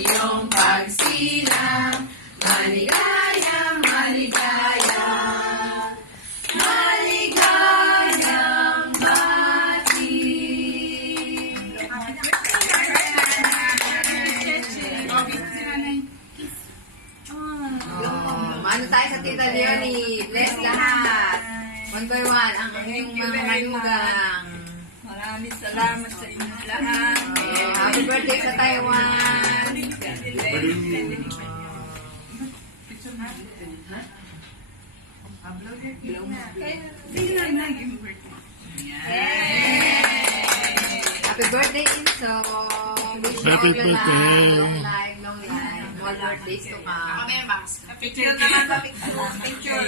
iyong pagsilang. Maligayang, maligayang, maligayang bati. Ano tayo sa Tita Leonie? Bless lahat. One by one, ang inyong mga manugang. Maraming salamat sa inyo lahat. Happy birthday sa Taiwan. Happy birthday, Inso. Happy birthday. Long life, long life. More birthdays to come. Picture naman ba? Picture.